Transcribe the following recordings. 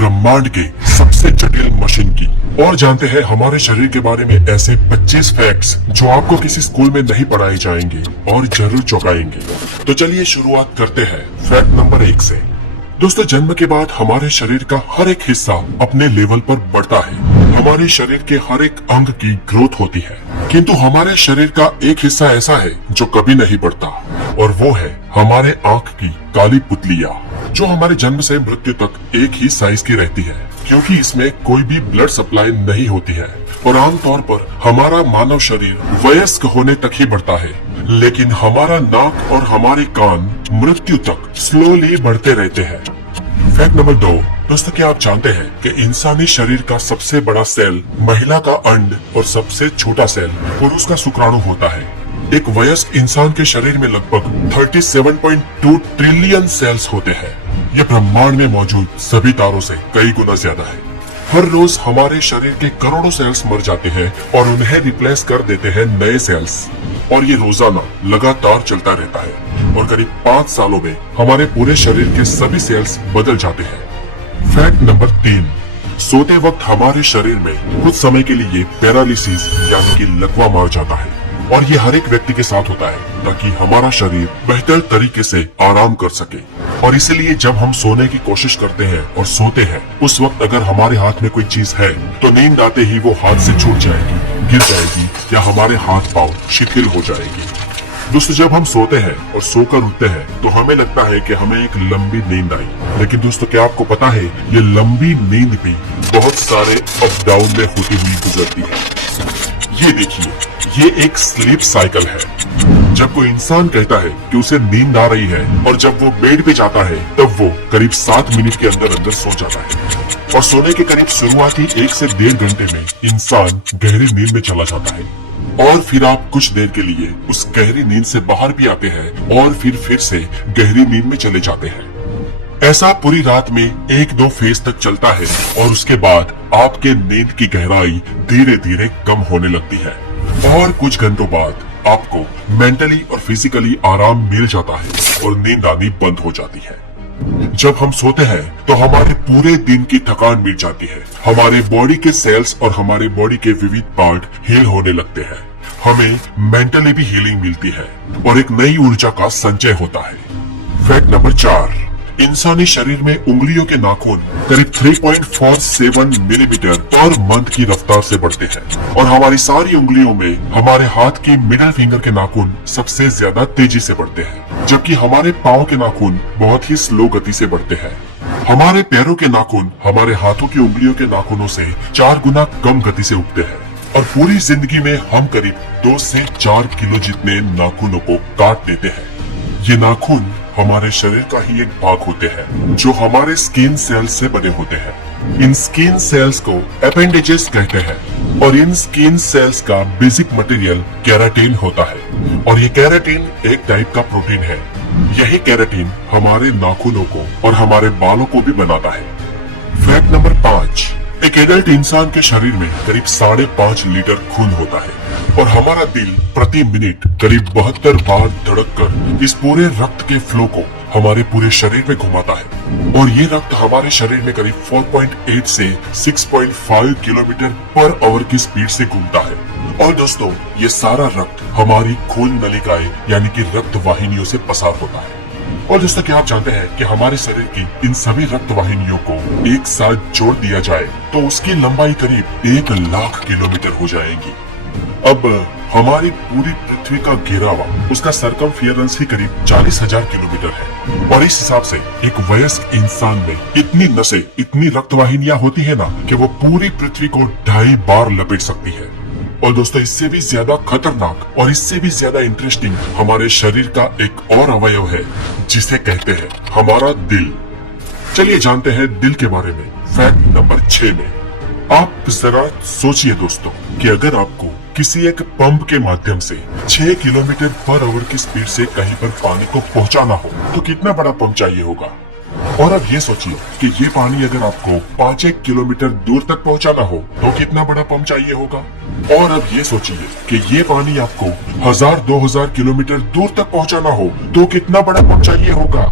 ब्रह्मांड के सबसे जटिल मशीन की। और जानते हैं हमारे शरीर के बारे में ऐसे 25 फैक्ट्स जो आपको किसी स्कूल में नहीं पढ़ाए जाएंगे और जरूर चौंकाएंगे। तो चलिए शुरुआत करते हैं फैक्ट नंबर 1 से। दोस्तों, जन्म के बाद हमारे शरीर का हर एक हिस्सा अपने लेवल पर बढ़ता है। हमारे शरीर के हर एक अंग की ग्रोथ होती है, किंतु हमारे शरीर का एक हिस्सा ऐसा है जो कभी नहीं बढ़ता, और वो है हमारे आंख की काली पुतलियाँ, जो हमारे जन्म से मृत्यु तक एक ही साइज की रहती है, क्योंकि इसमें कोई भी ब्लड सप्लाई नहीं होती है। और आमतौर पर हमारा मानव शरीर वयस्क होने तक ही बढ़ता है, लेकिन हमारा नाक और हमारे कान मृत्यु तक स्लोली बढ़ते रहते हैं। Fact number 2। दोस्तों, क्या आप जानते हैं कि इंसानी शरीर का सबसे बड़ा सेल महिला का अंड और सबसे छोटा सेल पुरुष का शुक्राणु होता है। एक वयस्क इंसान के शरीर में लगभग 37.2 ट्रिलियन सेल्स होते हैं। ये ब्रह्मांड में मौजूद सभी तारों से कई गुना ज्यादा है। हर रोज हमारे शरीर के करोड़ों सेल्स मर जाते हैं और उन्हें रिप्लेस कर देते हैं नए सेल्स, और ये रोजाना लगातार चलता रहता है, और करीब 5 सालों में हमारे पूरे शरीर के सभी सेल्स बदल जाते हैं। Fact number 3। सोते वक्त हमारे शरीर में कुछ समय के लिए पैरालिसिस यानी कि लकवा मार जाता है, और ये हर एक व्यक्ति के साथ होता है ताकि हमारा शरीर बेहतर तरीके से आराम कर सके। और इसलिए जब हम सोने की कोशिश करते हैं और सोते हैं, उस वक्त अगर हमारे हाथ में कोई चीज है तो नींद आते ही वो हाथ से छूट जाएगी, गिर जाएगी, या हमारे हाथ पांव शिथिल हो जाएगी। दोस्तों, जब हम सोते हैं और सोकर उठते हैं तो हमें लगता है कि हमें एक लंबी नींद आई, लेकिन दोस्तों क्या आपको पता है ये लंबी नींद भी बहुत सारे अप डाउन में होती हुई गुजरती है। ये देखिए, ये एक स्लीप साइकिल है। जब कोई इंसान कहता है कि उसे नींद आ रही है और जब वो बेड पे जाता है तब वो करीब 7 मिनट के अंदर अंदर सो जाता है, और सोने के करीब शुरुआती 1 से 1.5 घंटे में इंसान गहरी नींद में चला जाता है, और फिर आप कुछ देर के लिए उस गहरी नींद से बाहर भी आते हैं और फिर से गहरी नींद में चले जाते हैं। ऐसा पूरी रात में 1-2 फेज तक चलता है, और उसके बाद आपके नींद की गहराई धीरे धीरे कम होने लगती है, और कुछ घंटों बाद आपको मेंटली और फिजिकली आराम मिल जाता है और नींद आनी बंद हो जाती है। जब हम सोते हैं तो हमारे पूरे दिन की थकान मिट जाती है, हमारे बॉडी के सेल्स और हमारे बॉडी के विविध पार्ट हील होने लगते हैं, हमें मेंटली भी हीलिंग मिलती है, और एक नई ऊर्जा का संचय होता है। Fact number 4। इंसानी शरीर में उंगलियों के नाखून करीब 3.47 मिलीमीटर पर मंथ की रफ्तार से बढ़ते हैं, और हमारी सारी उंगलियों में हमारे हाथ की मिडिल फिंगर के नाखून सबसे ज्यादा तेजी से बढ़ते हैं, जबकि हमारे पाँव के नाखून बहुत ही स्लो गति से बढ़ते हैं। हमारे पैरों के नाखून हमारे हाथों की उंगलियों के नाखूनों से 4 गुना कम गति से उगते हैं, और पूरी जिंदगी में हम करीब 2 से 4 किलो जितने नाखूनों को काट देते हैं। ये नाखून हमारे शरीर का ही एक भाग होते हैं जो हमारे स्किन सेल्स से बने होते हैं। इन स्किन सेल्स को एपेंडेजेस कहते हैं, और इन स्किन सेल्स का बेसिक मटेरियल केराटिन होता है, और ये केराटिन एक टाइप का प्रोटीन है। यही केराटिन हमारे नाखूनों को और हमारे बालों को भी बनाता है। Fact number 5। एक एडल्ट इंसान के शरीर में करीब 5.5 लीटर खून होता है, और हमारा दिल प्रति मिनट करीब 72 बार धड़ककर इस पूरे रक्त के फ्लो को हमारे पूरे शरीर में घुमाता है, और ये रक्त हमारे शरीर में करीब 4.8 से 6.5 किलोमीटर पर आवर की स्पीड से घूमता है। और दोस्तों, ये सारा रक्त हमारी खून नलिकाएं यानी कि रक्त वाहिनियों से पसार होता है। और दोस्तों, क्या आप जानते हैं कि हमारे शरीर की इन सभी रक्त वाहिनियों को एक साथ जोड़ दिया जाए तो उसकी लंबाई करीब 1 लाख किलोमीटर हो जाएगी। अब हमारी पूरी पृथ्वी का घेरावा, उसका सरकमफियरेंस ही करीब 40,000 किलोमीटर है, और इस हिसाब से एक वयस्क इंसान में इतनी नसें, इतनी रक्त वाहिनियां होती है ना कि वो पूरी पृथ्वी को 2.5 बार लपेट सकती है। और दोस्तों, इससे भी ज्यादा खतरनाक और इससे भी ज्यादा इंटरेस्टिंग हमारे शरीर का एक और अवयव है जिसे कहते हैं हमारा दिल। चलिए जानते हैं दिल के बारे में फैक्ट नंबर 6 में। आप जरा सोचिए दोस्तों कि अगर आपको किसी एक पंप के माध्यम से 6 किलोमीटर पर आवर की स्पीड से कहीं पर पानी को पहुंचाना हो तो कितना बड़ा पंप चाहिए होगा। और अब ये सोचिए कि ये पानी अगर आपको 5 किलोमीटर दूर तक पहुंचाना हो तो कितना बड़ा पंप चाहिए होगा। और अब ये सोचिए कि ये पानी आपको 1000-2000 किलोमीटर दूर तक पहुंचाना हो तो कितना बड़ा पंप चाहिए होगा।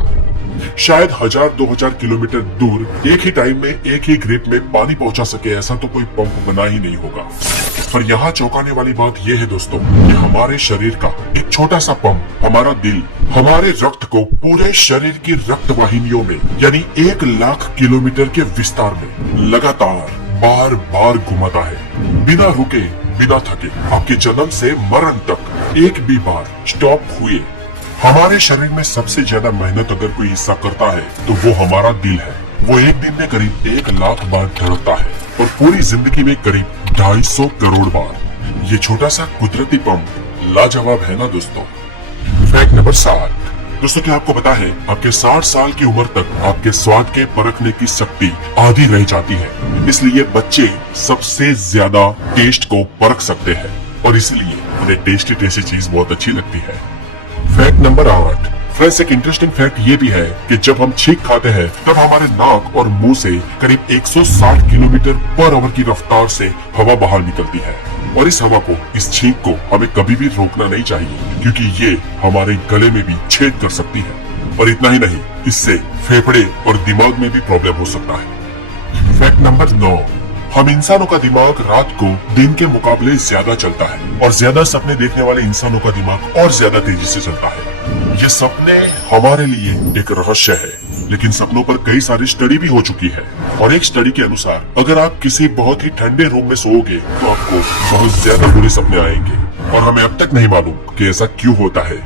शायद 1000-2000 किलोमीटर दूर एक ही टाइम में एक ही ग्रिप में पानी पहुंचा सके ऐसा तो कोई पंप बना ही नहीं होगा। पर यहाँ चौंकाने वाली बात यह है दोस्तों कि हमारे शरीर का एक छोटा सा पंप, हमारा दिल, हमारे रक्त को पूरे शरीर की रक्त वाहिनियों में यानी 1 लाख किलोमीटर के विस्तार में लगातार बार बार घुमाता है, बिना रुके बिना थके, आपके जन्म से मरण तक एक भी बार स्टॉप हुए। हमारे शरीर में सबसे ज्यादा मेहनत अगर कोई हिस्सा करता है तो वो हमारा दिल है। वो एक दिन में करीब 1 लाख बार धड़कता है और पूरी जिंदगी में करीब 250 करोड़ बार। ये छोटा सा कुदरती पंप लाजवाब है ना दोस्तों। Fact number 7। दोस्तों क्या आपको पता है आपके 60 साल की उम्र तक आपके स्वाद के परखने की शक्ति आधी रह जाती है, इसलिए बच्चे सबसे ज्यादा टेस्ट को परख सकते हैं और इसलिए उन्हें टेस्टी टेस्टी चीज बहुत अच्छी लगती है। Fact number 8। फ्रेंड्स एक इंटरेस्टिंग फैक्ट ये भी है कि जब हम छींक खाते हैं तब हमारे नाक और मुंह से करीब 160 किलोमीटर पर आवर की रफ्तार से हवा बाहर निकलती है और इस हवा को, इस छींक को हमें कभी भी रोकना नहीं चाहिए क्योंकि ये हमारे गले में भी छेद कर सकती है और इतना ही नहीं, इससे फेफड़े और दिमाग में भी प्रॉब्लम हो सकता है। Fact number 9। हम इंसानों का दिमाग रात को दिन के मुकाबले ज्यादा चलता है और ज्यादा सपने देखने वाले इंसानों का दिमाग और ज्यादा तेजी से चलता है। ये सपने हमारे लिए एक रहस्य है, लेकिन सपनों पर कई सारी स्टडी भी हो चुकी है और एक स्टडी के अनुसार अगर आप किसी बहुत ही ठंडे रूम में सोओगे तो आपको बहुत ज्यादा बुरे सपने आएंगे और हमें अब तक नहीं मालूम कि ऐसा क्यों होता है।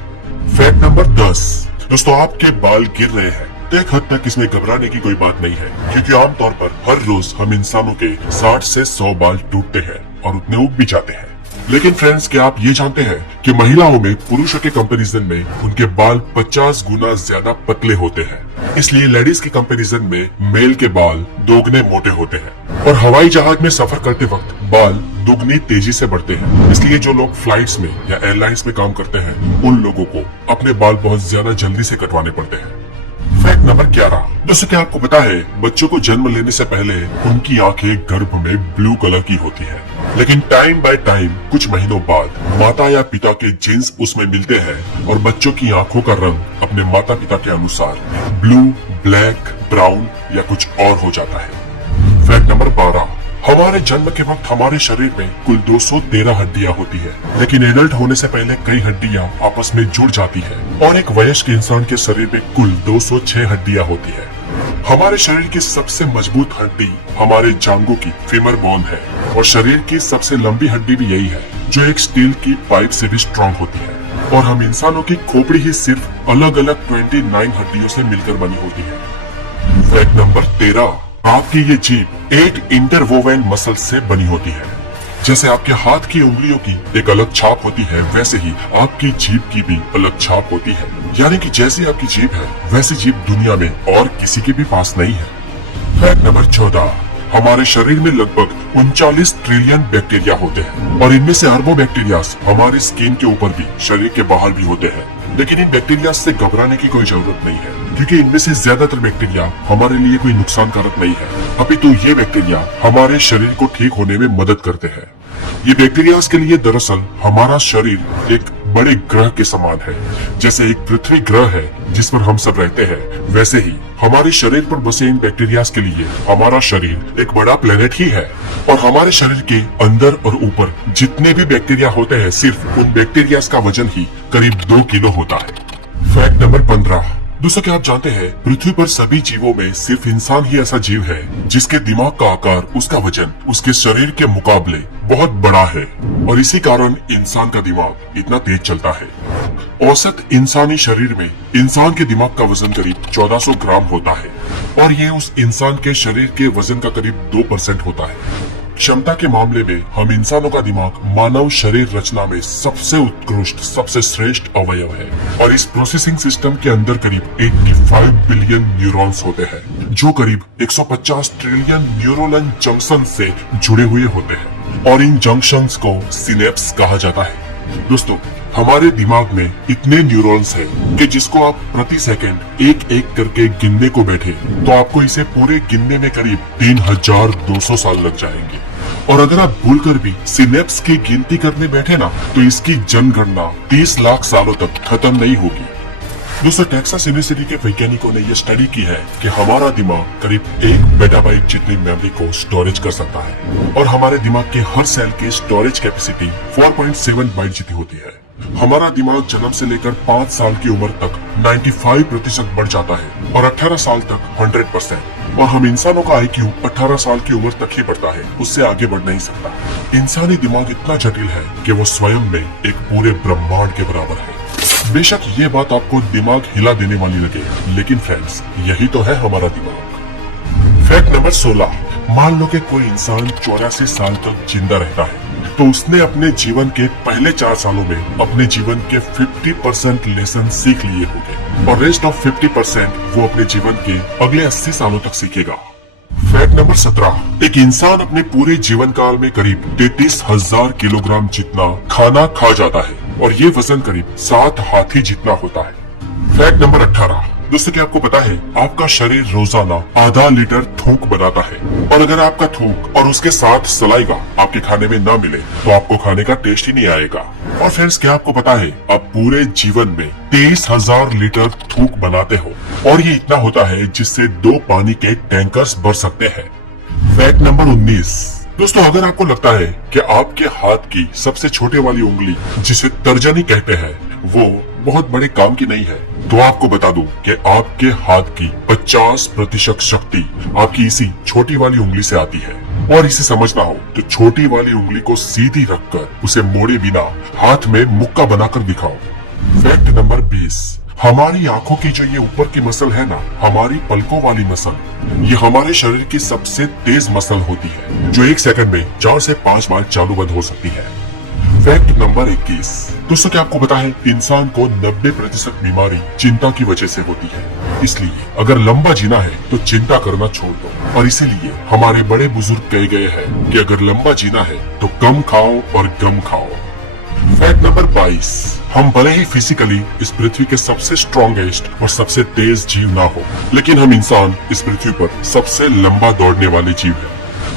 Fact number 10। दोस्तों आपके बाल गिर रहे हैं तो एक हद तक इसमें घबराने की कोई बात नहीं है क्योंकि आमतौर पर हर रोज हम इंसानों के 60 से 100 बाल टूटते हैं और उतने उग भी जाते हैं। लेकिन फ्रेंड्स क्या आप ये जानते हैं कि महिलाओं में पुरुषों के कंपैरिजन में उनके बाल 50 गुना ज्यादा पतले होते हैं, इसलिए लेडीज के कंपैरिजन में मेल के बाल दोगुने मोटे होते हैं और हवाई जहाज में सफर करते वक्त बाल दुगनी तेजी से बढ़ते हैं। इसलिए जो लोग फ्लाइट्स में या एयरलाइंस में काम करते हैं उन लोगों को अपने बाल बहुत ज्यादा जल्दी से कटवाने पड़ते हैं। Fact number 11। दोस्तों क्या आपको पता है बच्चों को जन्म लेने से पहले उनकी आंखें गर्भ में ब्लू कलर की होती है, लेकिन टाइम बाय टाइम कुछ महीनों बाद माता या पिता के जीन्स उसमें मिलते हैं और बच्चों की आंखों का रंग अपने माता पिता के अनुसार ब्लू, ब्लैक, ब्राउन या कुछ और हो जाता है। Fact number 12। हमारे जन्म के वक्त हमारे शरीर में कुल 213 हड्डियां होती है, लेकिन एडल्ट होने से पहले कई हड्डियां आपस में जुड़ जाती है और एक वयस्क इंसान के शरीर में कुल 206 हड्डियां होती है। हमारे शरीर की सबसे मजबूत हड्डी हमारे जांघों की फीमर बोन है और शरीर की सबसे लंबी हड्डी भी यही है जो एक स्टील की पाइप से भी स्ट्रॉन्ग होती है और हम इंसानों की खोपड़ी ही सिर्फ अलग अलग 29 हड्डियों से मिलकर बनी होती है। Fact number 13। आपकी ये जीभ 8 इंटरवोवेन मसल से बनी होती है। जैसे आपके हाथ की उंगलियों की एक अलग छाप होती है वैसे ही आपकी जीभ की भी अलग छाप होती है, यानी कि जैसी आपकी जीभ है वैसी जीभ दुनिया में और किसी के भी पास नहीं है। Fact number 14। हमारे शरीर में लगभग 39 ट्रिलियन बैक्टीरिया होते हैं और इनमें से अरबों बैक्टीरिया हमारी स्किन के ऊपर भी, शरीर के बाहर भी होते हैं, लेकिन इन बैक्टीरिया से घबराने की कोई जरूरत नहीं है क्योंकि इनमें से ज्यादातर बैक्टीरिया हमारे लिए कोई नुकसानकारक नहीं है, अपितु ये बैक्टीरिया हमारे शरीर को ठीक होने में मदद करते हैं। ये बैक्टीरिया के लिए दरअसल हमारा शरीर एक बड़े ग्रह के समान है। जैसे एक पृथ्वी ग्रह है जिस पर हम सब रहते हैं, वैसे ही हमारे शरीर पर बसे इन बैक्टीरिया के लिए हमारा शरीर एक बड़ा प्लेनेट ही है और हमारे शरीर के अंदर और ऊपर जितने भी बैक्टीरिया होते हैं सिर्फ उन बैक्टीरिया का वजन ही करीब 2 किलो होता है। Fact number 15। दोस्तों क्या आप जानते हैं पृथ्वी पर सभी जीवों में सिर्फ इंसान ही ऐसा जीव है जिसके दिमाग का आकार, उसका वजन उसके शरीर के मुकाबले बहुत बड़ा है और इसी कारण इंसान का दिमाग इतना तेज चलता है। औसत इंसानी शरीर में इंसान के दिमाग का वजन करीब 1400 ग्राम होता है और ये उस इंसान के शरीर के वजन का करीब 2% होता है। क्षमता के मामले में हम इंसानों का दिमाग मानव शरीर रचना में सबसे उत्कृष्ट, सबसे श्रेष्ठ अवयव है और इस प्रोसेसिंग सिस्टम के अंदर करीब 85 बिलियन न्यूरॉन्स होते हैं जो करीब 150 ट्रिलियन न्यूरोनल जंक्शन से जुड़े हुए होते हैं और इन जंक्शंस को सिनेप्स कहा जाता है। दोस्तों हमारे दिमाग में इतने न्यूरॉन्स हैं कि जिसको आप प्रति सेकंड एक एक करके गिनने को बैठे तो आपको इसे पूरे गिनने में करीब 3200 साल लग जाएंगे और अगर आप भूलकर भी सिनेप्स की गिनती करने बैठे ना तो इसकी जनगणना 30 लाख सालों तक खत्म नहीं होगी। दोस्तों टेक्सास यूनिवर्सिटी के वैज्ञानिकों ने यह स्टडी की है कि हमारा दिमाग करीब 1 मेगाबाइट जितनी मेमोरी को स्टोरेज कर सकता है और हमारे दिमाग के हर सेल की स्टोरेज कैपेसिटी 4.7 बाइट जितनी होती है। हमारा दिमाग जन्म से लेकर 5 साल की उम्र तक 95% बढ़ जाता है और 18 साल तक 100%। और हम इंसानों का IQ 18 साल की उम्र तक ही बढ़ता है, उससे आगे बढ़ नहीं सकता। इंसानी दिमाग इतना जटिल है कि वो स्वयं में एक पूरे ब्रह्मांड के बराबर है। बेशक ये बात आपको दिमाग हिला देने वाली लगे, लेकिन फ्रेंड्स यही तो है हमारा दिमाग। Fact number 16। मान लो कि कोई इंसान 84 साल तक जिंदा रहता है, तो उसने अपने जीवन के पहले 4 सालों में अपने जीवन के 50% लेसन सीख लिए होंगे और रेस्ट ऑफ 50% वो अपने जीवन के अगले 80 सालों तक सीखेगा। Fact number 17। एक इंसान अपने पूरे जीवन काल में करीब 33,000 किलोग्राम जितना खाना खा जाता है और ये वजन करीब 7 हाथी जितना होता है। Fact number 18। दोस्तों क्या आपको पता है आपका शरीर रोजाना आधा लीटर थूक बनाता है और अगर आपका थूक और उसके साथ सलाइवा आपके खाने में ना मिले तो आपको खाने का टेस्ट ही नहीं आएगा। और फ्रेंड्स क्या आपको पता है आप पूरे जीवन में 23,000 लीटर थूक बनाते हो और ये इतना होता है जिससे 2 पानी के टैंकर्स भर सकते हैं। Fact number 19। दोस्तों अगर आपको लगता है कि आपके हाथ की सबसे छोटे वाली उंगली जिसे तर्जनी कहते हैं वो बहुत बड़े काम की नहीं है, तो आपको बता दूं कि आपके हाथ की 50% शक्ति आपकी इसी छोटी वाली उंगली से आती है। और इसे समझना हो तो छोटी वाली उंगली को सीधी रखकर उसे मोड़े बिना हाथ में मुक्का बनाकर दिखाओ। Fact number 20। हमारी आंखों की जो ये ऊपर की मसल है ना, हमारी पलकों वाली मसल, ये हमारे शरीर की सबसे तेज मसल होती है जो 1 सेकंड में 4 से 5 बार चालू बंद हो सकती है। Fact number 21। दोस्तों क्या आपको पता है इंसान को 90% बीमारी चिंता की वजह से होती है, इसलिए अगर लंबा जीना है तो चिंता करना छोड़ दो। और इसीलिए हमारे बड़े बुजुर्ग कह गए हैं कि अगर लंबा जीना है तो कम खाओ और गम खाओ। Fact number 22। हम भले ही फिजिकली इस पृथ्वी के सबसे स्ट्रॉन्गेस्ट और सबसे तेज जीव ना हो, लेकिन हम इंसान इस पृथ्वी पर सबसे लंबा दौड़ने वाले जीव हैं।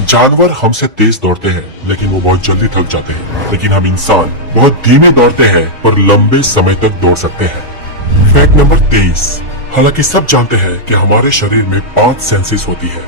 जानवर हमसे तेज दौड़ते हैं लेकिन वो बहुत जल्दी थक जाते हैं, लेकिन हम इंसान बहुत धीमे दौड़ते हैं पर लंबे समय तक दौड़ सकते हैं। Fact number 23। हालांकि सब जानते हैं कि हमारे शरीर में 5 सेंसेस होती है,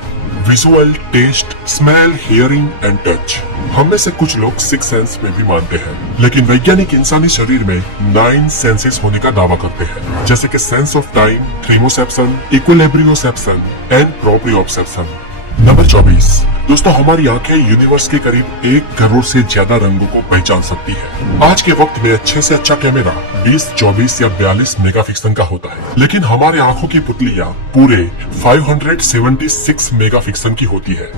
visual, taste, smell, hearing and touch. हम में से कुछ लोग 6 सेंस में भी मानते हैं, लेकिन वैज्ञानिक इंसानी शरीर में 9 सेंसेस होने का दावा करते हैं, जैसे कि sense of time, thermoception, equilibrioception and proprioception. Number 24। दोस्तों हमारी आंखें यूनिवर्स के करीब 1 करोड़ से ज्यादा रंगों को पहचान सकती है। आज के वक्त में अच्छे से अच्छा कैमरा 20, 24 या 42 मेगापिक्सल का होता है, लेकिन हमारे आंखों की पुतलियां पूरे 576 मेगापिक्सल की होती है।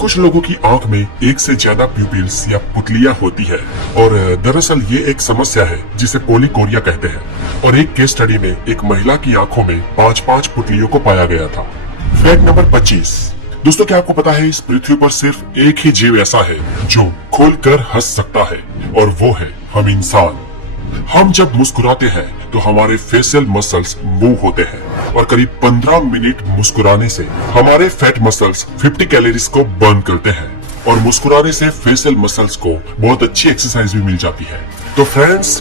कुछ लोगों की आंख में 1 से ज्यादा प्यूपिल्स या पुतलियां होती है और दरअसल ये एक समस्या है जिसे पोलीकोरिया कहते हैं। और एक केस स्टडी में एक महिला की आंखों में 5-5 पुतलियों को पाया गया था। Fact number 25। दोस्तों क्या आपको पता है इस पृथ्वी पर सिर्फ एक ही जीव ऐसा है जो खुलकर हंस सकता है और वो है हम इंसान। हम जब मुस्कुराते हैं तो हमारे फेशियल मसल्स मूव होते हैं और करीब 15 मिनट मुस्कुराने से हमारे फैट मसल्स 50 कैलोरीज को बर्न करते हैं और मुस्कुराने से फेशियल मसल्स को बहुत अच्छी एक्सरसाइज भी मिल जाती है। तो फ्रेंड्स